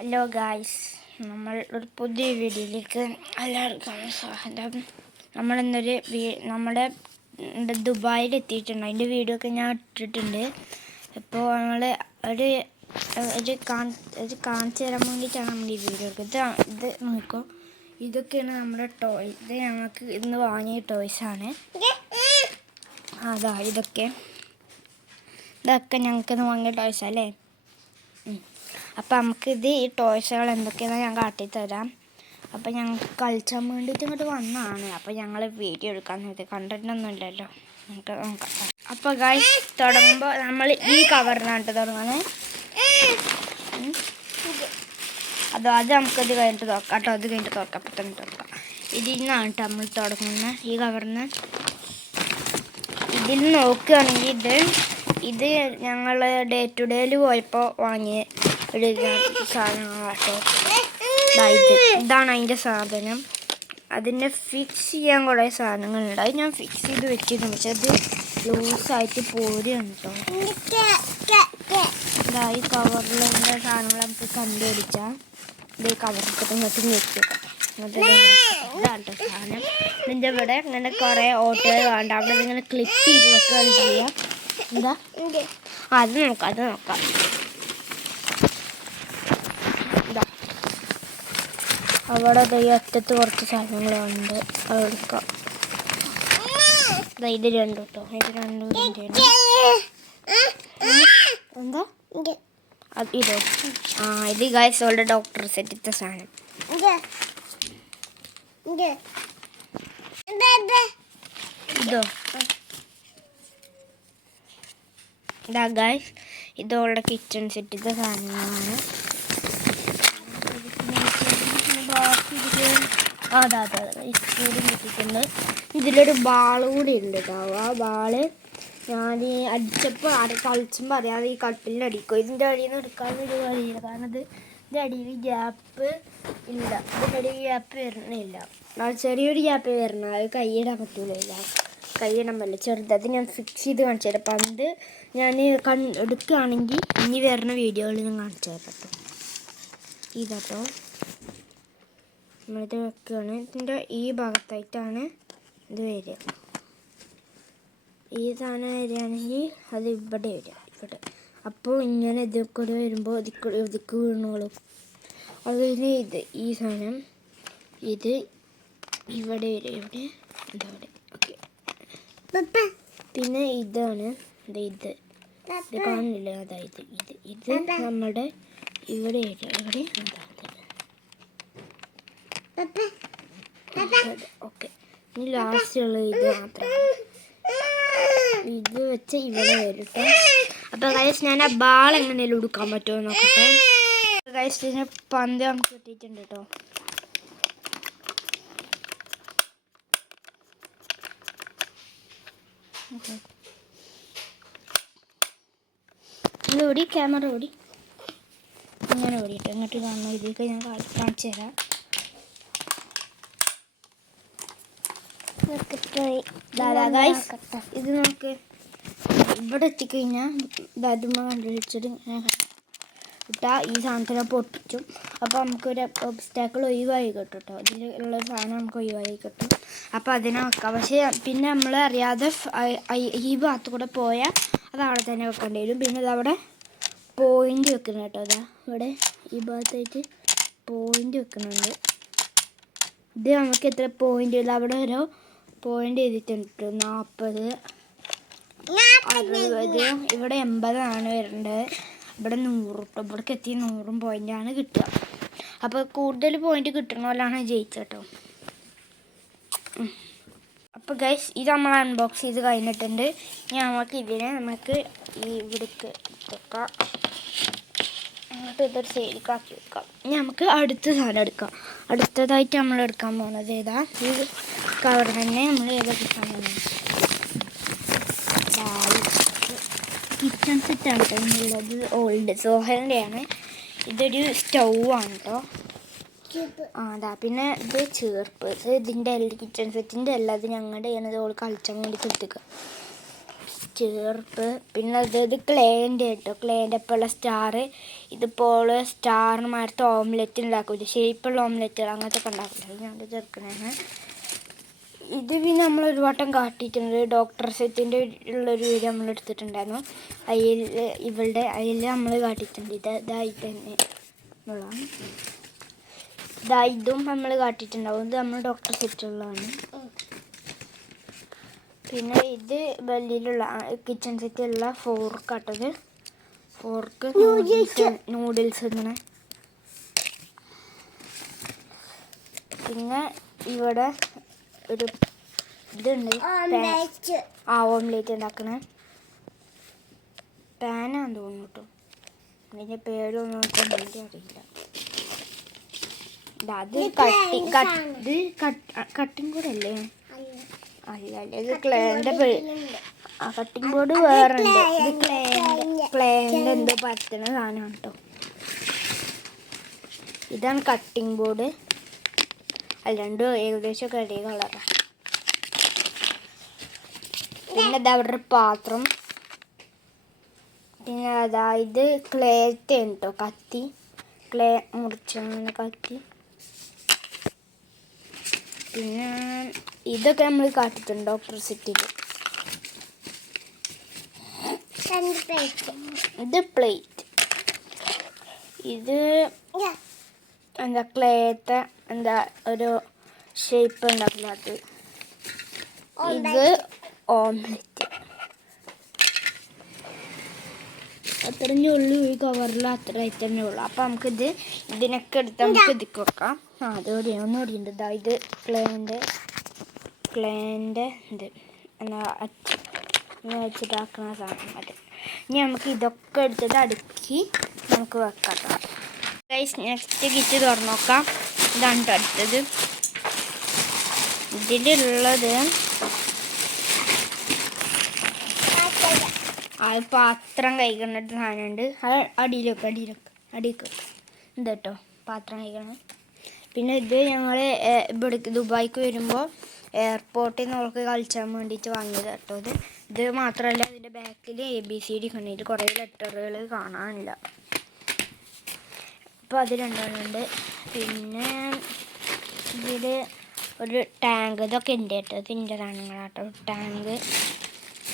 Hello guys, നമ്മൾ ഒരു പുതിയ വീഡിയോയിലേക്ക് എല്ലാവർക്കും സ്വാഗതം. നമ്മളിന്നൊരു നമ്മുടെ ദുബായിൽ എത്തിയിട്ടുണ്ട്. അതിൻ്റെ വീഡിയോ ഒക്കെ ഞാൻ ഇട്ടിട്ടുണ്ട്. ഇപ്പോൾ നമ്മൾ ഒരു കാണിച്ചു തരാൻ വേണ്ടിയിട്ടാണ് നമ്മൾ ഈ വീഡിയോ എടുക്കുന്നത്. ഇത് നോക്കൂ, ഇതൊക്കെയാണ് നമ്മുടെ ടോയ്. ഇത് ഞങ്ങൾക്ക് ഇന്ന് വാങ്ങിയ ടോയ്സാണ്. ഇതൊക്കെ ഞങ്ങൾക്ക് ഇന്ന് വാങ്ങിയ ടോയ്സല്ലേ. അപ്പം നമുക്കിത് ഈ ടോയ്സുകൾ എന്തൊക്കെയാണെന്ന് ഞാൻ കാട്ടിത്തരാം. അപ്പം ഞങ്ങൾക്ക് കളിച്ചാൻ വേണ്ടിയിട്ട് ഇങ്ങോട്ട് വന്നതാണ്. അപ്പം ഞങ്ങൾ വീഡിയോ എടുക്കാൻ കണ്ടിട്ടൊന്നും ഇല്ലല്ലോ, നമുക്ക് നോക്കാം. അപ്പോൾ ഗൈസ്, തുടങ്ങുമ്പോൾ നമ്മൾ ഈ കവറിനാണ് തുടങ്ങുന്നത്. അത് നമുക്കത് കഴിഞ്ഞിട്ട് തുറക്കാം കേട്ടോ. അത് കഴിഞ്ഞിട്ട് തുറക്കാം, അപ്പം തന്നെ തുറക്കാം. ഇതിൽ നിന്നാണ് കേട്ടോ നമ്മൾ തുടങ്ങുന്നത്, ഈ കവറിന്. ഇതിൽ നോക്കുകയാണെങ്കിൽ ഇത് ഞങ്ങൾ ഡേ ടു ഡേയിൽ പോയപ്പോൾ വാങ്ങിയ ഒരു സാധനങ്ങളാട്ടോ. ഇതാണ് അതിൻ്റെ സാധനം. അതിനെ ഫിക്സ് ചെയ്യാൻ കുറേ സാധനങ്ങളുണ്ട്. അത് ഞാൻ ഫിക്സ് ചെയ്ത് വെച്ചിരുന്നു, പക്ഷെ അത് ലൂസായിട്ട് പോരുകയാണ് കേട്ടോ. ഈ കവറിലെ സാധനങ്ങൾ നമുക്ക് കണ്ടുപിടിച്ചാൽ ഇത് കവറൊക്കെ ഇങ്ങോട്ട് വെച്ചേക്കാം. ഇതാണ് കേട്ടോ സാധനം. ഇതിൻ്റെ ഇവിടെ ഇങ്ങനെ കുറേ ഓട്ടോകൾ വേണ്ട, അവിടെ ഇങ്ങനെ ക്ലിപ്പ് ചെയ്ത് വെക്കുകയാണ് ചെയ്യാം. എന്താ അത് നോക്കാം. അവിടെ ഈ അറ്റത്ത് കുറച്ച് സാധനങ്ങളുണ്ട്, അതെടുക്കാം. ഇത് രണ്ടും കേട്ടോ, ഇത് രണ്ടും എന്താ ഇതോ? ഇത് ഗൈസ് ഓൾഡ് ഡോക്ടർ സെറ്റിത്തെ സാധനം. ഇതോ ഇതാ ഗൈസ്, ഇതോളുടെ കിച്ചൺ സെറ്റിത്തെ സാധനങ്ങളാണ്. സ്കൂളിൽ കിട്ടിയിട്ടുണ്ട്. ഇതിലൊരു ബാള് കൂടി ഉണ്ട് കേട്ടോ. ആ ബാള് ഞാൻ അടിച്ചപ്പോൾ കളിച്ചുമ്പോൾ അറിയാതെ ഈ കട്ടിലിൻ്റെ അടിക്കും. ഇതിൻ്റെ അടിയിൽ നിന്ന് എടുക്കാനൊരു വഴിയില്ല, കാരണം ഇതിൻ്റെ അടിയിൽ ഗ്യാപ്പ് ഇല്ല. ഇതിൻ്റെ അടിയിൽ ഗ്യാപ്പ് വരുന്നില്ല. ചെറിയൊരു ഗ്യാപ്പ് വരണം, അത് കൈയിടാൻ പറ്റൂല. കൈയിടാൻ പറ്റില്ല, ചെറുത് ഞാൻ ഫിക്സ് ചെയ്ത് കാണിച്ചു തരാം. പണ്ട് ഞാൻ എടുക്കുകയാണെങ്കിൽ ഇനി വരുന്ന വീഡിയോകളിൽ ഞാൻ കാണിച്ചു തരാം കേട്ടോ. ഇതാട്ടോ നമ്മളിത് വെക്കുകയാണ്. ഇതിൻ്റെ ഈ ഭാഗത്തായിട്ടാണ് ഇത് വരിക. ഈ സാധനം വരികയാണെങ്കിൽ അത് ഇവിടെ വരിക, ഇവിടെ. അപ്പോൾ ഇങ്ങനെ ഇതൊക്കെ വരുമ്പോൾ ഇതിക്ക് വീണോളും. അത് കഴിഞ്ഞ് ഈ സാധനം ഇത് ഇവിടെ വരിക, ഇവിടെ ഇതവിടെ. ഓക്കെ, പിന്നെ ഇതാണ് ഇത് കാണില്ല. അതായത് ഇത് നമ്മുടെ ഇവിടെ വരിക, ഇവിടെ ഓക്കെ. ഇനി ലാസ്റ്റുള്ള ഇത് മാത്രമാണ്, ഇത് വെച്ച് ഇവിടെ വരട്ടെ. അപ്പോൾ ഗൈസ്, ഞാൻ ആ ബാൾ എങ്ങനെയാലും എടുക്കാൻ പറ്റുമോ നോക്കട്ടെ. ഗൈസ്, ഇതിന് പന്ത് നമുക്ക് കിട്ടിയിട്ടുണ്ട് കേട്ടോ. ഇത് ഓടി, ക്യാമറ ഓടി, ഇങ്ങനെ ഓടിയിട്ട് ഇങ്ങോട്ട് കാണുന്നു. ഇതൊക്കെ ഞാൻ കാണിച്ചു തരാം. ഇത് നമുക്ക് ഇവിടെ എത്തിക്കഴിഞ്ഞാൽ അതുമ്മ കണ്ടുപിടിച്ചിട്ട് ഇട്ടാൽ ഈ സാധനത്തിനെ പൊട്ടിച്ചും. അപ്പോൾ നമുക്കൊരു ഒബ്സ്റ്റാക്കിൾ ഒഴിവായി കിട്ടും കേട്ടോ. ഇതിലുള്ള സാധനം നമുക്ക് ഒഴിവായി കിട്ടും. അപ്പോൾ അതിനെ വെക്കാം. പക്ഷേ പിന്നെ നമ്മൾ അറിയാതെ ഈ ഭാഗത്ത് കൂടെ പോയാൽ അത് അവിടെ തന്നെ വെക്കേണ്ടി വരും. പിന്നെ അതവിടെ പോയിൻ്റ് വെക്കണം കേട്ടോ. അതാ ഇവിടെ ഈ ഭാഗത്തായിട്ട് പോയിൻ്റ് വെക്കുന്നുണ്ട്. ഇത് നമുക്ക് എത്ര പോയിൻ്റ് ഇല്ല, അവിടെ ഓരോ പോയിൻ്റ് ചെയ്തിട്ടുണ്ട്. 40, 60, ഇവിടെ 80 വരേണ്ടത്. ഇവിടെ 100 കേട്ടോ. ഇവിടേക്ക് എത്തി 100 പോയിൻ്റാണ് കിട്ടുക. അപ്പോൾ കൂടുതൽ പോയിൻ്റ് കിട്ടുന്ന പോലെയാണ് ജയിച്ചത് കേട്ടോ. അപ്പോൾ ഗൈസ്, ഇത് നമ്മൾ അൺബോക്സ് ചെയ്ത് കഴിഞ്ഞിട്ടുണ്ട്. ഇനി നമുക്ക് ഇവിടേക്ക് വെക്കാം. അങ്ങോട്ട് ഇതൊരു സൈഡിലേക്ക് ആക്കി വെക്കാം. ഇനി നമുക്ക് അടുത്ത സാധനം എടുക്കാം. അടുത്തതായിട്ട് നമ്മൾ എടുക്കാൻ പോകുന്നത് ഏതാ? ഈ കവർ തന്നെ നമ്മൾ ഏതൊക്കെ സാധനം കിച്ചൺ സെറ്റാണ് കേട്ടോ ഉള്ളത്. ഓൾഡ് സോഹലിൻ്റെയാണ്. ഇതൊരു സ്റ്റൗ ആണ് കേട്ടോ. പിന്നെ ഇത് ചേർപ്പ്. ഇതിൻ്റെ കിച്ചൺ സെറ്റിൻ്റെ അല്ല, അത് ഞങ്ങളുടെ ഓൾ കളിച്ചാൻ വേണ്ടി കൊടുത്തേക്കുക. ചേർപ്പ്. പിന്നെ ഇത് ക്ലേൻ്റെ കേട്ടോ, ക്ലേൻ്റെ ഒപ്പമുള്ള സ്റ്റാർ. ഇതിപ്പോൾ സ്റ്റാറിന് ഓംലെറ്റ് ഉണ്ടാക്കില്ല, ഷേപ്പുള്ള ഓംലെറ്റുകൾ അങ്ങനത്തെ ഒക്കെ ഉണ്ടാക്കില്ല. ഞാൻ ചേർക്കണേ. ഇത് പിന്നെ നമ്മൾ ഒരു വട്ടം കാട്ടിയിട്ടുണ്ട്. ഡോക്ടർ സെറ്റിൻ്റെ ഉള്ളൊരു വീഡിയോ നമ്മൾ എടുത്തിട്ടുണ്ടായിരുന്നു. അതിൽ നമ്മൾ കാട്ടിയിട്ടുണ്ട്. ഇതായി തന്നെ ഉള്ളതാണ്. ഇതും നമ്മൾ കാട്ടിയിട്ടുണ്ടാവും. ഇത് നമ്മൾ ഡോക്ടർ സെറ്റുള്ളതാണ്. പിന്നെ ഇത് വെള്ളിയിലുള്ള കിച്ചൺ സെറ്റിലുള്ള ഫോർക്കാട്ടത്. ഫോർക്ക് നൂഡിൽസ് ഇങ്ങനെ. പിന്നെ ഇവിടെ ഒരു ഇതുണ്ട്, ഓംലേറ്റ് ഉണ്ടാക്കണ പാനാന്ന് തോന്നുന്നു കേട്ടോ. അതിൻ്റെ പേരൊന്നും അറിയില്ല. അത് കട്ടിങ് ബോർഡ് അല്ലേ? അല്ല, ഇത് ക്ലേൻ്റെ കട്ടിങ് ബോർഡ് വേറെ ഉണ്ട്. ഇത് ക്ലേൻ്റെ എന്തോ പറ്റുന്ന സാധനമാണ് കേട്ടോ. ഇതാണ് കട്ടിങ് ബോർഡ്. അത് രണ്ടും ഏകദേശം ഒരേ കളറാണ്. പിന്നെ ഇതാ അവിടെ ഒരു പാത്രം. പിന്നെ അതായത് ക്ലേറ്റ് കേട്ടോ, കത്തി, ക്ലേ മുറിച്ചാണ് കത്തി. പിന്നെ ഇതൊക്കെ നമ്മൾ കാട്ടിട്ടുണ്ട് ഡോക്ടർ സെറ്റിൽ. ഇത് പ്ലേറ്റ്. ഇത് എന്താ ക്ലേത്തെ എന്താ ഒരു ഷേപ്പ് ഉണ്ടാക്കില്ല അത്. ഇത് ഓംലെറ്റ്. അത്രഞ്ഞേ ഉള്ളൂ ഈ കവറിൽ, അത്ര തന്നെ ഉള്ളൂ. അപ്പം നമുക്കിത് ഇതിനൊക്കെ എടുത്ത് നമുക്ക് ഇതിക്ക് വെക്കാം. അതുകൂടി ഒന്നുകൂടിയുണ്ട്. ഇതാ ഇത് ക്ലേൻ്റെ ഇത് എന്താ വെച്ചിട്ടാക്കുന്ന സാധനം അത്. ഇനി നമുക്ക് ഇതൊക്കെ എടുത്തിട്ട് അടുക്കി നമുക്ക് വെക്കാം. ഗൈസ്, നെക്സ്റ്റ് കിറ്റ് തുറന്നു നോക്കാം. ഇതാണ് അടുത്തത്. ഇതിലുള്ളത് അത് പാത്രം കഴിക്കണിട്ട് സാധനമുണ്ട്. അത് അടിയിലേക്ക് എന്താ കേട്ടോ പാത്രം കഴിക്കണം. പിന്നെ ഇത് ഞങ്ങൾ ഇവിടെ ദുബായിക്ക് വരുമ്പോൾ എയർപോർട്ടിൽ നിന്ന് അവർക്ക് കളിച്ചാൻ വേണ്ടിയിട്ട് വാങ്ങിയത് കേട്ടോ. ഇത് മാത്രമല്ല, ഇതിൻ്റെ ബാക്കിൽ ABCD കണ്ടിട്ട് കുറേ ലെറ്ററുകൾ കാണാനില്ല. അപ്പോൾ അത് രണ്ടെണ്ണമുണ്ട്. പിന്നെ ഇതിൽ ഒരു ടാങ്ക്, ഇതൊക്കെ ഉണ്ട് കേട്ടോ. ഇതിൻ്റെ സാധനങ്ങളാട്ടോ ടാങ്ക്.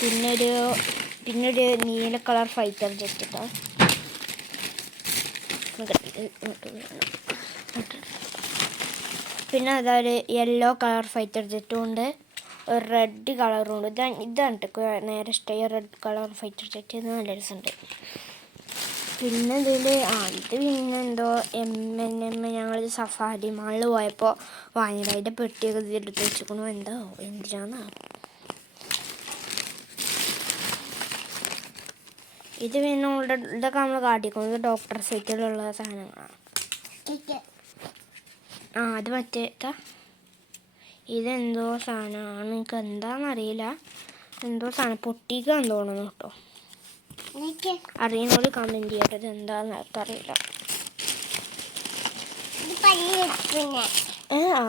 പിന്നെ ഒരു നീല കളർ ഫൈറ്റർ ജെറ്റ് കേട്ടോ. പിന്നെ അതൊരു യെല്ലോ കളർ ഫൈറ്റർ ജെറ്റും ഉണ്ട്, ഒരു റെഡ് കളറും ഉണ്ട്. ഇതാണ് നേരെ ഇഷ്ടമായി റെഡ് കളർ ഫൈറ്റർ ജെറ്റ്. ഇത് നല്ല രസമുണ്ട്. പിന്നെ ഇതിൽ ഇത് പിന്നെ എന്തോ M&M ഞങ്ങൾ സഫാരി മാളിൽ പോയപ്പോൾ വാങ്ങിയത്. അതിൻ്റെ പെട്ടിയൊക്കെ ഇതിലെടുത്ത് വെച്ചിരിക്കണു. എന്തോ എന്തിനാണ്. ഇത് പിന്നെ ഇതൊക്കെ നമ്മൾ കാട്ടിക്കുന്നത് ഡോക്ടർ സെറ്റിലുള്ള സാധനങ്ങളാണ്. അത് മറ്റേതാ, ഇതെന്തോ സാധനമാണ്, എനിക്ക് എന്താണെന്നറിയില്ല. എന്തോ സാധനം പൊട്ടിക്കാന്ന് തോന്നുന്നു കേട്ടോ. അറിയുന്നോട് കമൻറ്റ് ചെയ്യട്ടെ, ഇത് എന്താണെന്ന് അറിയില്ല.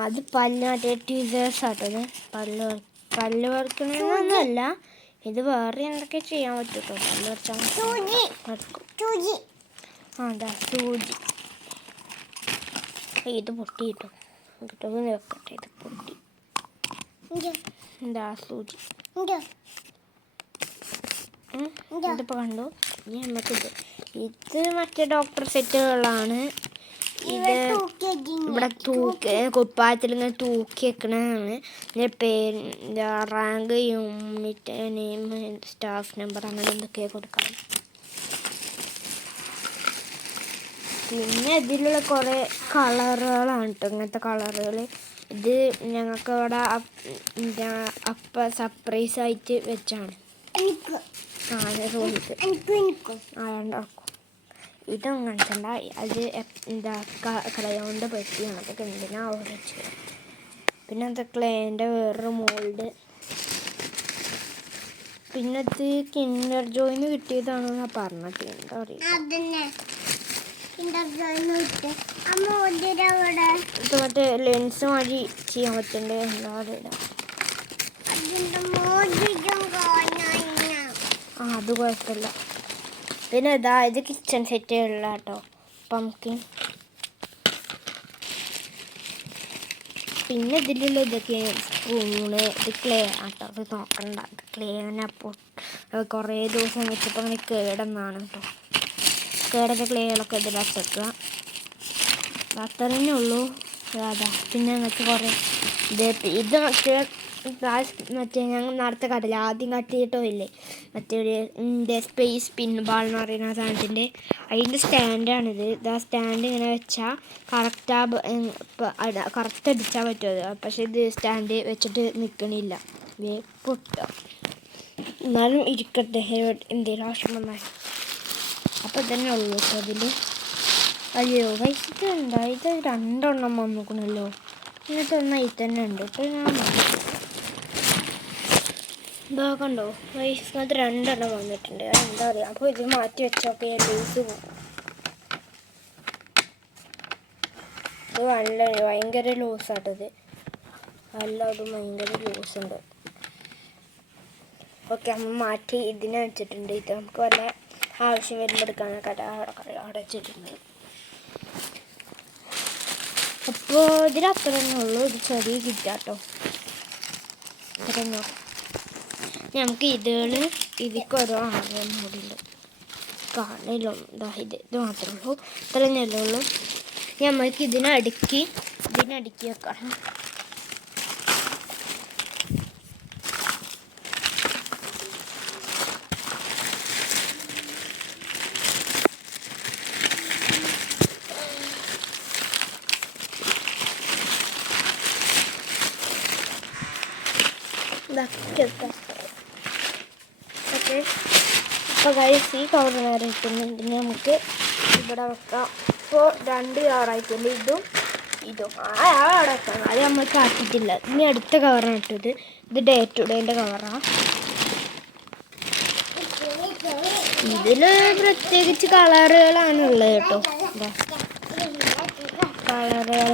അത് മറ്റേ ട്യൂസേഴ്സ് ആട്ടത്. പല്ല് വറുക്കണമെന്നൊന്നുമല്ല, ഇത് വേറെ എന്തൊക്കെ ചെയ്യാൻ പറ്റും കേട്ടോ. പല്ല് വറുക്കാൻ അതാ സൂചി. ഇത് പൊട്ടി കിട്ടും കിട്ടുമെന്ന് വെക്കട്ടെ. ഇത് പൊട്ടി. എന്താ സൂചി. ഇതിപ്പോൾ കണ്ടു. ഇനി നമുക്കിത് മറ്റേ ഡോക്ടർ സെറ്റുകളാണ്. ഇത് ഇവിടെ കുപ്പായത്തിൽ ഇങ്ങനെ തൂക്കി വെക്കണതാണ്. ഇതിൻ്റെ പേര് rank, unit name, staff number അങ്ങനെ എന്തൊക്കെയാണ് കൊടുക്കണം. പിന്നെ ഇതിലുള്ള കുറേ കളറുകളാണ് കേട്ടോ, ഇങ്ങനത്തെ കളറുകൾ. ഇത് ഞങ്ങൾക്ക് ഇവിടെ സർപ്രൈസ് ആയിട്ട് വെച്ചാണ്. രണ്ടാൾക്കും ഇതും കണ്ടിട്ടുണ്ട. അത് എന്താ ക്രയോണ്ട് പറ്റിയാണ്. അതൊക്കെ എന്തിനാ വെച്ച്. പിന്നെ അത് ക്ലേൻ്റെ വേറൊരു മോൾഡ്. പിന്നെ ഇത് കിൻഡർ ജോയിന്ന് കിട്ടിയതാണെന്നാണ് പറഞ്ഞത്. എന്താ പറയുക, ഇത് മറ്റേ ലെൻസ് മാതിരി ചെയ്യാൻ പറ്റണ്ടേ. എന്താ പറയുക, അത് കുഴപ്പമില്ല. പിന്നെ ഇത് കിച്ചൺ സെറ്റ് ഉള്ള കേട്ടോ പംകിൻ. പിന്നെ ഇതിലുള്ള ഇതൊക്കെ സ്പൂണ്, ഇത് ക്ലേ ആട്ടോ. അത് നോക്കണ്ട, ക്ലേ തന്നെ. അപ്പോൾ കുറേ ദിവസം വെച്ചപ്പോൾ അങ്ങനെ കേടെന്നാണ് കേട്ടോ. കേടൊക്കെ ക്ലേകളൊക്കെ ഇതിലച്ചക്കുക. അത്ര തന്നെ ഉള്ളൂ. അതാ പിന്നെ അങ്ങനത്തെ കുറേ ഇത് മറ്റേ ഞങ്ങൾ നേരത്തെ കണ്ടില്ല, ആദ്യം കട്ട് ചെയ്തിട്ടോ ഇല്ലേ, മറ്റേ സ്പേസ് പിൻ ബാൾ എന്ന് പറയുന്ന സാധനത്തിൻ്റെ അതിൻ്റെ സ്റ്റാൻഡാണിത്. ഇതാ സ്റ്റാൻഡ് ഇങ്ങനെ വെച്ചാൽ കറക്റ്റ് അടിച്ചാൽ പറ്റുമത്. പക്ഷേ ഇത് സ്റ്റാൻഡ് വെച്ചിട്ട് നിൽക്കണില്ല, പൊട്ടുക. എന്നാലും ഇരിക്കട്ടെ, എന്തെങ്കിലും ആവശ്യം വന്നാൽ. അപ്പോൾ ഇതന്നെ ഉള്ളൂ കേട്ടോ അതിൽ. അയ്യോ ഇത് എന്താ, ഇത് 2 എണ്ണം വന്നിക്കണല്ലോ. ഇങ്ങനത്തെ ഒന്നായി തന്നെ ഉണ്ട് ഇപ്പോൾ. ഞാൻ ഇതാ കണ്ടോ ഇങ്ങനത്തെ 2 എണ്ണം വന്നിട്ടുണ്ട്. എന്താ പറയുക, അപ്പോൾ ഇത് മാറ്റി വെച്ചോക്കെ ലൂസ് പോകും. ഇത് ഭയങ്കര ലൂസാട്ടത്. എല്ലാതും ഭയങ്കര ലൂസുണ്ട്. ഓക്കെ, നമ്മൾ മാറ്റി ഇതിനെ വെച്ചിട്ടുണ്ട്. ഇത് നമുക്ക് വല്ല ആവശ്യം വരുമ്പോൾ എടുക്കാനൊക്കെ അവിടെ വെച്ചിട്ടുണ്ട്. അപ്പോൾ ഇതിലത്ര തന്നെ ഉള്ളൂ. ഇത് ചെറിയ കിറ്റാട്ടോ. അത്രയോ നമുക്ക് ഇതിലേക്ക് ഓരോ ആഗ്രഹം കൂടിയുണ്ട്. കാണില്ല, ഇത് മാത്രമേ ഉള്ളൂ. ഇത്ര തന്നെയല്ലേ ഉള്ളൂ. നമ്മൾക്ക് ഇതിനടുക്കി വെക്കണം. ഓക്കെ, അപ്പോൾ ഗൈസ് ഈ കവർ നേരെ ഇട്ടുന്നു. ഇതിന് നമുക്ക് ഇവിടെ വെക്കാം. ഇപ്പോൾ 2 കവറായിട്ടുണ്ട്, ഇതും അവിടെ വെക്കാം. അത് നമ്മൾക്ക് ആക്കിയിട്ടില്ല. ഇനി അടുത്ത കവറാണ് ഇട്ടത്. ഇത് ഡേ ടു ഡേൻ്റെ കവറാണ്. ഇതിൽ പ്രത്യേകിച്ച് കളറുകളാണുള്ളത് കേട്ടോ. കളറുകൾ,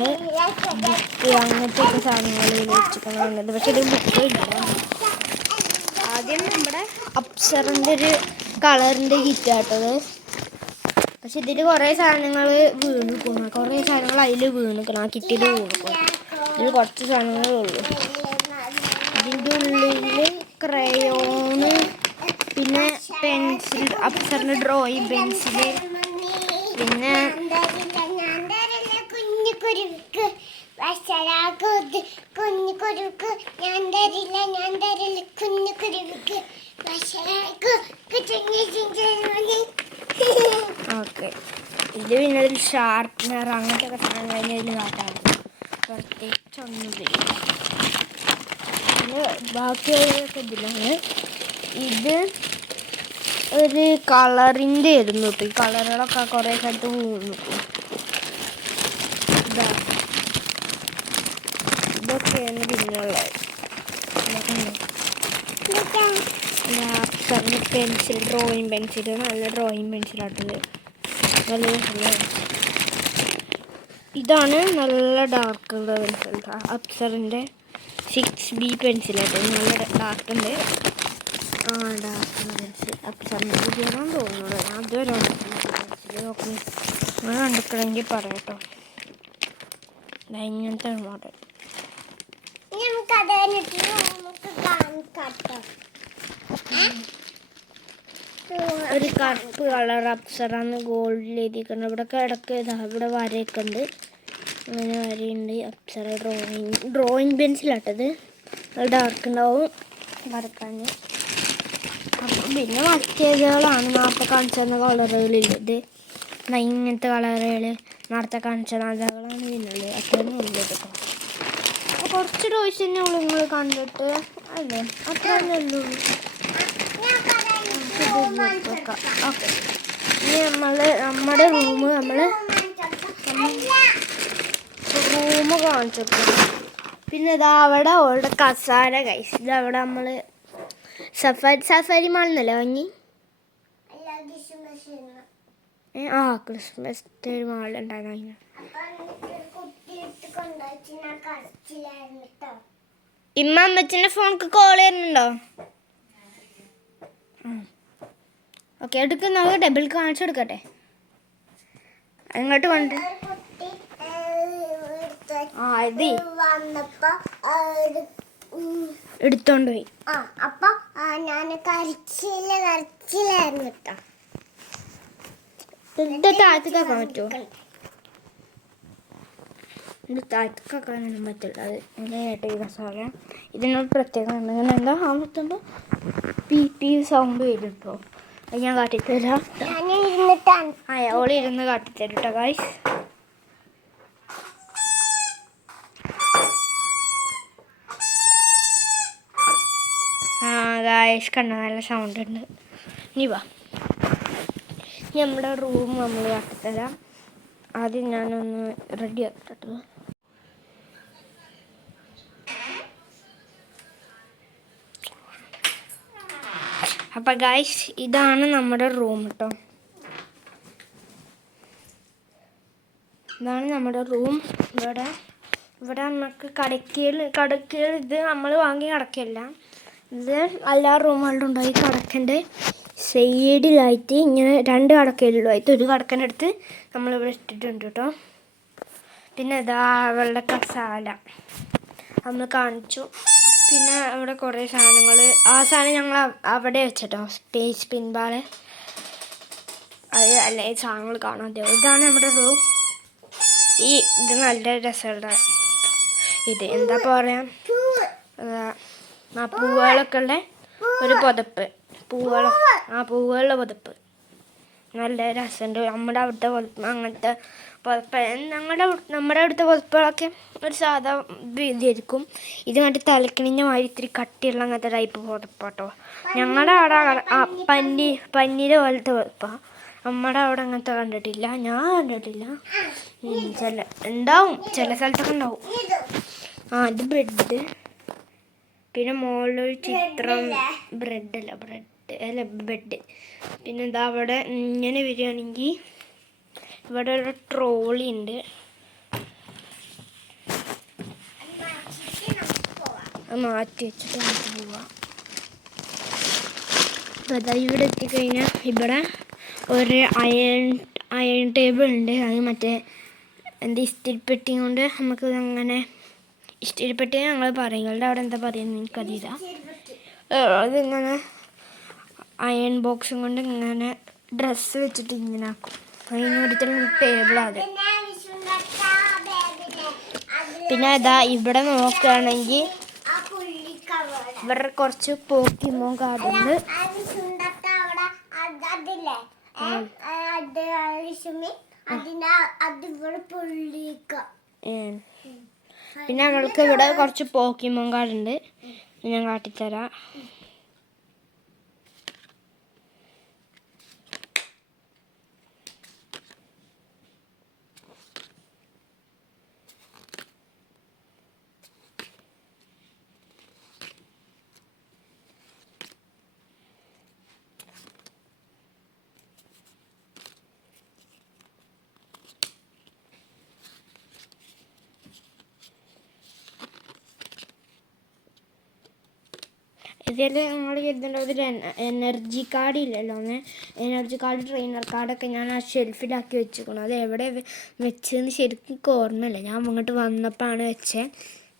ബുക്ക്, അങ്ങനത്തെ ഒക്കെ സാധനങ്ങൾ വെച്ചിട്ടുണ്ട്. പക്ഷെ ഇത് ബുക്ക് ഇല്ല. ആദ്യം നമ്മുടെ അപ്സറിൻ്റെ ഒരു കളറിൻ്റെ കിറ്റാട്ടത്. പക്ഷെ ഇതിൽ കുറേ സാധനങ്ങൾ വീണിക്കണം. കുറേ സാധനങ്ങൾ അതിൽ വീണിക്കണം. ആ കിറ്റിൽ വീണിക്കണം. ഇതിൽ കുറച്ച് സാധനങ്ങളേ ഉള്ളൂ. ഇതിൻ്റെ ഉള്ളിൽ ക്രയോണ്, പിന്നെ പെൻസിൽ, അപ്സറിൻ്റെ ഡ്രോയിങ് പെൻസില്, പിന്നെ ഓക്കെ, ഇത് പിന്നെ ഒരു ഷാർപ്പ്നർ അങ്ങനത്തെ ഒക്കെ സാധനങ്ങൾ ഇതിൽ കാട്ടാണ്. പ്രത്യേകിച്ചൊന്നുമില്ല. പിന്നെ ബാക്കിയൊക്കെ ഇതിലാണ്. ഇത് ഒരു കളറിൻ്റെ ആയിരുന്നു കേട്ടോ. ഈ കളറുകളൊക്കെ കുറേ സ്ഥലത്ത് നിൽക്കും. ഇതൊക്കെയാണ് പിന്നുള്ളത്. പെൻസിൽ, ഡ്രോയിങ് പെൻസിൽ, നല്ല ഡ്രോയിങ് പെൻസിലാട്ടത്. ഇതാണ് നല്ല ഡാർക്കുള്ള പെൻസിൽ, അപ്സറിൻ്റെ 6B പെൻസിലാട്ടോ. നല്ല ഡാർക്കുണ്ട്. ഡാർക്കുള്ള പെൻസിൽ അപ്സറിൻ്റെ പുതിയതാണെന്ന് തോന്നുന്നത്. ഞാൻ അതുവരെ പെൻസിൽ നോക്കി നിങ്ങൾ കണ്ടിക്കണമെങ്കിൽ പറയാട്ടോ. ഇങ്ങനത്തെ മോഡൽ ഒരു കറുപ്പ് കളർ അപ്സറാന്ന് ഗോൾഡിൽ എഴുതിയിട്ടുണ്ട്. ഇവിടെ കിടക്ക് ഇവിടെ വരയൊക്കെ ഉണ്ട്. അങ്ങനെ വരയുണ്ട്. അപ്സര ഡ്രോയിങ് പെൻസിലാട്ടത്. അത് ഡാർക്ക് ഉണ്ടാവും വരക്കാൻ. അപ്പം പിന്നെ മറ്റേതുകളാണ് നേരത്തെ കാണിച്ചു തന്ന കളറുകളില്ലത്. ഇങ്ങനത്തെ കളറുകൾ നേരത്തെ കാണിച്ച കളറുകളാണ് പിന്നുള്ളത്. അത്രയും ഉള്ളത് കേട്ടോ. അപ്പോൾ കുറച്ച് ടോയ്സ് തന്നെ ഉള്ളൂ നിങ്ങൾ കണ്ടിട്ട് അല്ലേ. അത്ര തന്നെ ഉള്ളൂ. ഓക്കെ, ഇനി നമ്മുടെ റൂമ് കാണിച്ചിട്ടുണ്ട്. പിന്നെ ഇതാ അവിടെ അവളുടെ കസാര കൈസ്. ഇതവിടെ നമ്മൾ സഫാരി മാളിന്നല്ലേ വാങ്ങി. ക്രിസ്മസ് മാളുണ്ടായിരുന്നു. ഇമ്മ അമ്മച്ചിൻ്റെ ഫോണിക്ക് കോൾ ചെയ്യുന്നുണ്ടോ? ഓക്കെ എടുക്കുന്നത് ഡബിൾ കാണിച്ചു കൊടുക്കട്ടെ. അങ്ങോട്ട് കൊണ്ട് ഇത് എടുത്തോണ്ട് പോയി. അപ്പൊ ഞാൻ കരച്ചിലായിരുന്നു കേട്ടോ. ഇത് താഴത്തേക്കാക്കാൻ പറ്റുമോ? ഇത് താഴത്തേക്കാക്കാനൊന്നും പറ്റില്ല. അത് ഇങ്ങനെയായിട്ട് ഈ മസാല ഇതിനോട് പ്രത്യേകം ഇങ്ങനെ എന്താ ആകുമ്പോൾ പി സൗണ്ട് വരും കേട്ടോ. അത് ഞാൻ കാട്ടിത്തരാം. ഓളി ഇരുന്ന് കാട്ടിത്തരും കേട്ടോ ഗായ്സ്. ഗായ്സ് കണ്ട നല്ല സൗണ്ട് ഉണ്ട്. ഇനി വാ, നമ്മുടെ റൂം നമ്മൾ കാട്ടിത്തരാം. ആദ്യം ഞാനൊന്ന് റെഡി ആക്കട്ടെ. അപ്പം ഗായ്സ് ഇതാണ് നമ്മുടെ റൂം കേട്ടോ. ഇതാണ് നമ്മുടെ റൂം. ഇവിടെ നമുക്ക് കടക്കയിൽ ഇത് നമ്മൾ വാങ്ങി കിടക്കല്ല. ഇത് എല്ലാ റൂമുകളിലും ഉണ്ടായി. കടക്കൻ്റെ സൈഡിലായിട്ട് ഇങ്ങനെ 2 കടക്കയിലുള്ളതായിട്ട് ഒരു കടക്കൻ്റെ അടുത്ത് നമ്മളിവിടെ ഇട്ടിട്ടുണ്ട് കേട്ടോ. പിന്നെ ഇതാ വെള്ള കസാല നമ്മൾ കാണിച്ചു. പിന്നെ അവിടെ കുറേ സാധനങ്ങൾ, ആ സാധനം ഞങ്ങൾ അവിടെ വെച്ചിട്ടോ, സ്പേസ് പിൻബാള് അത് അല്ല ഈ സാധനങ്ങൾ കാണാൻ. ഇതാണ് നമ്മുടെ റൂം. ഇത് നല്ല രസമുള്ള ഇത് എന്താ പറയാ, പൂവുകളൊക്കെ ഉള്ള ഒരു പുതപ്പ്, പൂവുകളുടെ പുതപ്പ് നല്ല രസമുണ്ട്. നമ്മുടെ അവിടുത്തെ പുതപ്പ് അങ്ങനത്തെ പുതപ്പ്, നമ്മുടെ അവിടുത്തെ പുതപ്പുകളൊക്കെ ഒരു സാധാ ഇതായിരിക്കും. ഇത് മറ്റേ തലക്കിണിഞ്ഞ മാതിരി ഇത്തിരി കട്ടിയുള്ള അങ്ങനത്തെ ടൈപ്പ് പുതപ്പാട്ടോ. ഞങ്ങളുടെ അവിടെ പന്നീര് പോലത്തെ പുതപ്പാണ്. നമ്മുടെ അവിടെ അങ്ങനത്തെ കണ്ടിട്ടില്ല, ഞാൻ കണ്ടിട്ടില്ല. ഉണ്ടാവും ചില സ്ഥലത്തൊക്കെ ഉണ്ടാവും. ഇത് ബ്രെഡ്, പിന്നെ മുകളിലൊരു ചിത്രം, ബെഡ്. പിന്നെ എന്താ അവിടെ ഇങ്ങനെ വരികയാണെങ്കിൽ ഇവിടെ ഒരു ട്രോളി ഉണ്ട്. മാറ്റി വെച്ചിട്ട് നമുക്ക് പോവാം. അതാ ഇവിടെ എത്തിക്കഴിഞ്ഞാൽ ഇവിടെ ഒരു അയൺ ടേബിൾ ഉണ്ട്. അത് മറ്റേ ഇസ്തിരിപ്പെട്ടി കൊണ്ട് നമുക്ക് അങ്ങനെ, ഇസ്തിരിപ്പെട്ടി ഞങ്ങൾ പറയുങ്ങളുടെ അവിടെ എന്താ പറയുന്നത് എനിക്കറിയില്ല. അതിങ്ങനെ അയൺ ബോക്സും കൊണ്ട് ഇങ്ങനെ ഡ്രസ്സ് വെച്ചിട്ട് ഇങ്ങനെ ആക്കും. അതിനൊരു ടേബിളാണ്. പിന്നെ അതാ ഇവിടെ നോക്കുകയാണെങ്കിൽ ഇവിടെ കുറച്ച് പോക്കിമോൻ കാർഡുണ്ട്. പിന്നെ നമ്മൾക്ക് ഇവിടെ കുറച്ച് പോക്കിമോൻ കാർഡുണ്ട്, ഞാൻ കാട്ടിത്തരാം. ഇതിൽ നമ്മൾ കരുതേണ്ട ഒരു എനർജി കാർഡ് ഇല്ലല്ലോ. എനർജി കാർഡ്, ട്രെയിനർ കാർഡൊക്കെ ഞാൻ ആ ഷെൽഫിലാക്കി വെച്ചിരിക്കണം. അത് എവിടെ വെച്ചതെന്ന് ശരിക്കും ഓർമ്മയില്ല. ഞാൻ അങ്ങോട്ട് വന്നപ്പോഴാണ് വെച്ചത്.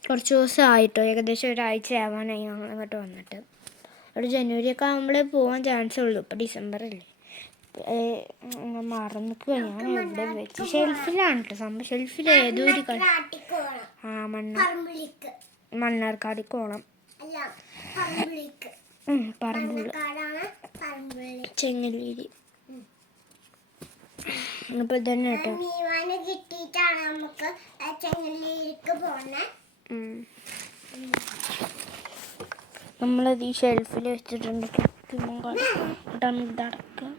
കുറച്ച് ദിവസം ആയിട്ടോ, ഏകദേശം ഒരാഴ്ച ആവാനായി ഞങ്ങൾ അങ്ങോട്ട് വന്നിട്ട്. ഒരു ജനുവരി ഒക്കെ ആകുമ്പോഴേ പോകാൻ ചാൻസ് ഉള്ളൂ. ഇപ്പോൾ ഡിസംബറല്ലേ, മറന്നിക്കുക. ഞാൻ എവിടെ വെച്ച് ഷെൽഫിലാണ് കേട്ടോ സംഭവം. ഷെൽഫിൽ ഏതോ ഒരു മണ്ണാർക്കാടിക്കോളം ചെങ്ങന്നൂര്. അപ്പൊ ഇതന്നെ കേട്ടോ. നമ്മളത് ഈ ഷെൽഫിൽ വെച്ചിട്ടുണ്ട്. ഇതടക്കുക.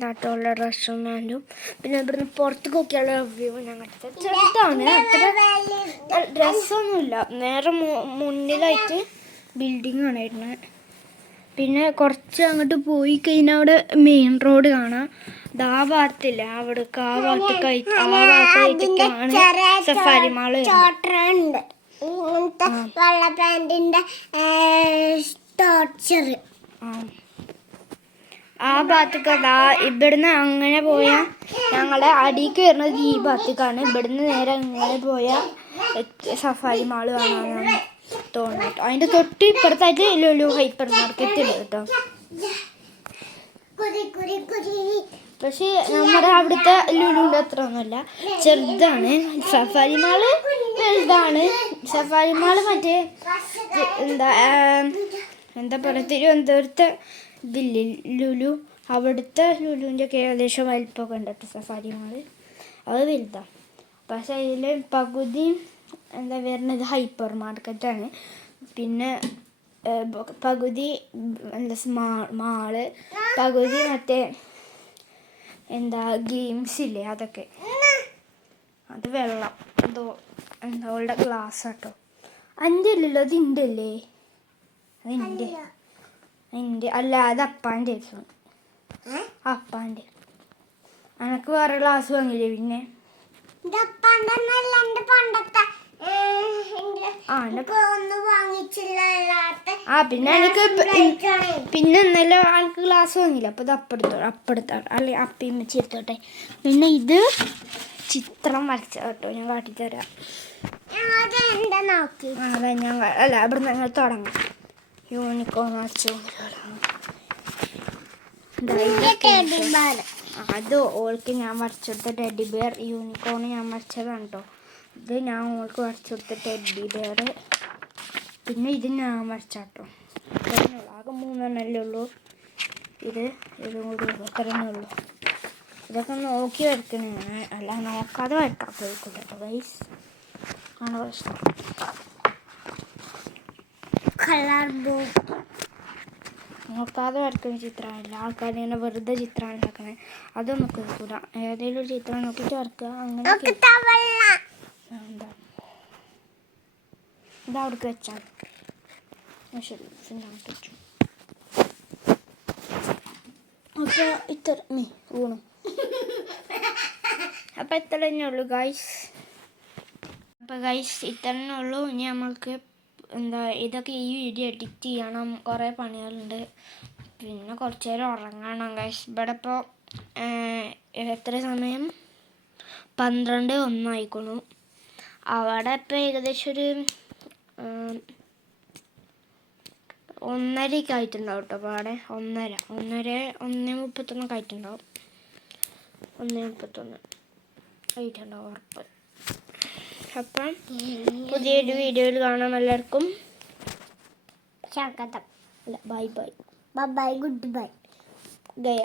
നാട്ടുള്ള ഡ്രസ്സും പാൻറ്റും. പിന്നെ ഇവിടുന്ന് പുറത്തേക്ക് നോക്കിയുള്ള വ്യൂ ഞങ്ങളുടെ ചെറുതാണ്. അത്ര ഡ്രസ്സൊന്നുമില്ല. നേരെ മുന്നിലായിട്ട് ബിൽഡിംഗ് ആണ് വരുന്നത്. പിന്നെ കുറച്ച് അങ്ങോട്ട് പോയി കഴിഞ്ഞാൽ അവിടെ മെയിൻ റോഡ് കാണാം. അത് ആ ഭാഗത്തില്ല, അവിടെ ആ ഭാഗത്തേക്കാണ് സഫാരി മാള്. ചോട്ടറുണ്ട് ഇങ്ങനത്തെ വെള്ള പാന്റിന്റെ ടോർച്ചർ. ആ ഭാഗത്തേക്ക് അതാ ഇവിടുന്ന് അങ്ങനെ പോയാൽ ഞങ്ങളെ അടിക്ക് വരുന്നത് ഈ ഭാഗത്തേക്കാണ്. ഇവിടുന്ന് നേരെ അങ്ങനെ പോയാൽ സഫാരി മാള് കാണാനാണ് തോന്നുന്നു കേട്ടോ. അതിൻ്റെ തൊട്ട് ഇപ്പുറത്തായിട്ട് ലുലു ഹൈപ്പർ മാർക്കറ്റ് ഉണ്ട് കേട്ടോ. പക്ഷേ നമ്മുടെ അവിടുത്തെ ലുലുവിൻ്റെ അത്ര ഒന്നുമല്ല, ചെറുതാണ്. സഫാരി മാള് വലുതാണ്. സഫാരി മാള് മറ്റേ എന്താ പറയുക, തിരുവനന്തപുരത്തെ ഇതില്ലേ ലുലു, അവിടുത്തെ ലുലുവിൻ്റെ ഒക്കെ ഏകദേശം വലിപ്പമൊക്കെ ഉണ്ട് കേട്ടോ സഫാരി മാള്. അത് വലുതാണ്. പക്ഷേ അതിൽ പകുതി വരുന്നത് ഹൈപ്പർ മാർക്കറ്റാണ്. പിന്നെ പകുതി മാള്, പകുതി മറ്റേ ഗെയിംസ് ഇല്ലേ അതൊക്കെ. അത് വെള്ളം അവളുടെ ഗ്ലാസ് കേട്ടോ. എൻ്റെ ഇല്ലല്ലോ, അത് എൻ്റെ അല്ലേ? അതിൻ്റെ അല്ല, അത് അപ്പാൻ്റെ ആയിരുന്നു. അപ്പാൻ്റെ. എനക്ക് വേറെ ഗ്ലാസ് വാങ്ങിയില്ലേ പിന്നെ? പിന്നെ എനിക്ക് പിന്നെ ഇന്നലെ ആൾക്ക് ഗ്ലാസ് വാങ്ങിയില്ല, അപ്പോൾ ഇത് അപ്പെടുത്തോ അല്ലെ അപ്പയും വെച്ചെടുത്തോട്ടെ. പിന്നെ ഇത് ചിത്രം വരച്ച കേട്ടോ, ഞാൻ കാട്ടിത്തരാം. അതെ ഞാൻ അല്ല അവിടെ ഞങ്ങൾ തുടങ്ങാം. യൂണിക്കോൺ വരച്ചു. അത് ഓൾക്ക് ഞാൻ വരച്ചെടുത്ത ടെഡി ബെയർ. യൂണിക്കോൺ ഞാൻ വരച്ചതാണ് കേട്ടോ. ഇത് ഞാൻ ഓൾക്ക് വരച്ചെടുത്ത ടെഡി ബെയർ. പിന്നെ ഇത് ഞാൻ വരച്ചാട്ടോ. ആകെ 3 ഉള്ളൂ. ഇതും കൂടി അത്രയേ ഉള്ളൂ. ഇതൊക്കെ നോക്കി വരക്കണേ, അല്ല നോക്കാതെ വരക്കാൻ പോയിക്കൂട്ടോ ഗൈസ്. ആണ് പ്രശ്നം. നോക്കാതെ വരക്കുന്ന ചിത്രമല്ല, ആൾക്കാർ ഇങ്ങനെ വെറുതെ ചിത്രമാണ് ഉണ്ടാക്കണേ. അതൊന്നും കേൾക്കൂല. ഏതെങ്കിലും ഒരു ചിത്രം നോക്കിയിട്ട് വരക്കുക. അങ്ങനെ എന്താ ഇതവിടേക്ക് വെച്ചാൽ ശരി വെച്ചു. അപ്പോൾ ഇത്ര ഊണു. അപ്പോൾ ഇത്ര തന്നെ ഉള്ളൂ ഗൈസ്. ഇത്ര തന്നെ ഉള്ളൂ. ഇനി നമ്മൾക്ക് ഇതൊക്കെ ഈ വീഡിയോ എഡിറ്റ് ചെയ്യണം. കുറേ പണികളുണ്ട്. പിന്നെ കുറച്ച് നേരം ഉറങ്ങണം ഗൈസ്. ഇവിടെ ഇപ്പോൾ എത്ര സമയം? 12:01 ആയിക്കണു. അവിടെ ഇപ്പോൾ ഏകദേശം ഒരു 1:30 ആയിട്ടുണ്ടാവും കേട്ടോ. അപ്പോൾ അവിടെ 1:31 ആയിട്ടുണ്ടാവും. 1:31 ആയിട്ടുണ്ടാവും ഉറപ്പ്. അപ്പം പുതിയൊരു വീഡിയോയിൽ കാണാം എല്ലാവർക്കും. സ്വാഗതം. അല്ല bye bye. Bye bye, good bye. Gaya.